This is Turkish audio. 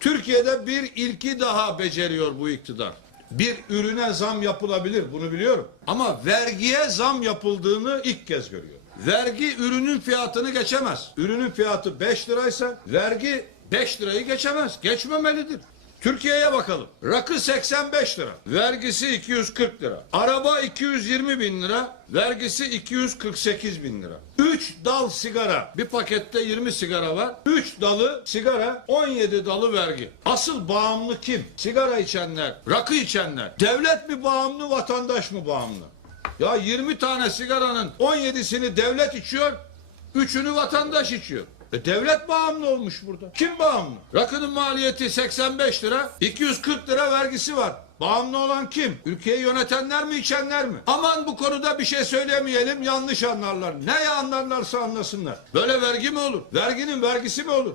Türkiye'de bir ilki daha beceriyor bu iktidar. Bir ürüne zam yapılabilir bunu biliyorum. Ama vergiye zam yapıldığını ilk kez görüyor. Vergi ürünün fiyatını geçemez. Ürünün fiyatı 5 liraysa vergi 5 lirayı geçemez. Geçmemelidir. Türkiye'ye bakalım. Rakı 85 lira. Vergisi 240 lira. Araba 220 bin lira. Vergisi 248 bin lira. 3 dal sigara. Bir pakette 20 sigara var. 3 dalı sigara 17 dalı vergi. Asıl bağımlı kim? Sigara içenler, rakı içenler. Devlet mi bağımlı, vatandaş mı bağımlı? Ya 20 tane sigaranın 17'sini devlet içiyor, 3'ünü vatandaş içiyor. E devlet bağımlı olmuş burada. Kim bağımlı? Rakının maliyeti 85 lira, 240 lira vergisi var. Bağımlı olan kim? Ülkeyi yönetenler mi içenler mi? Aman bu konuda bir şey söylemeyelim yanlış anlarlar. Ne anlarlarsa anlasınlar. Böyle vergi mi olur? Verginin vergisi mi olur?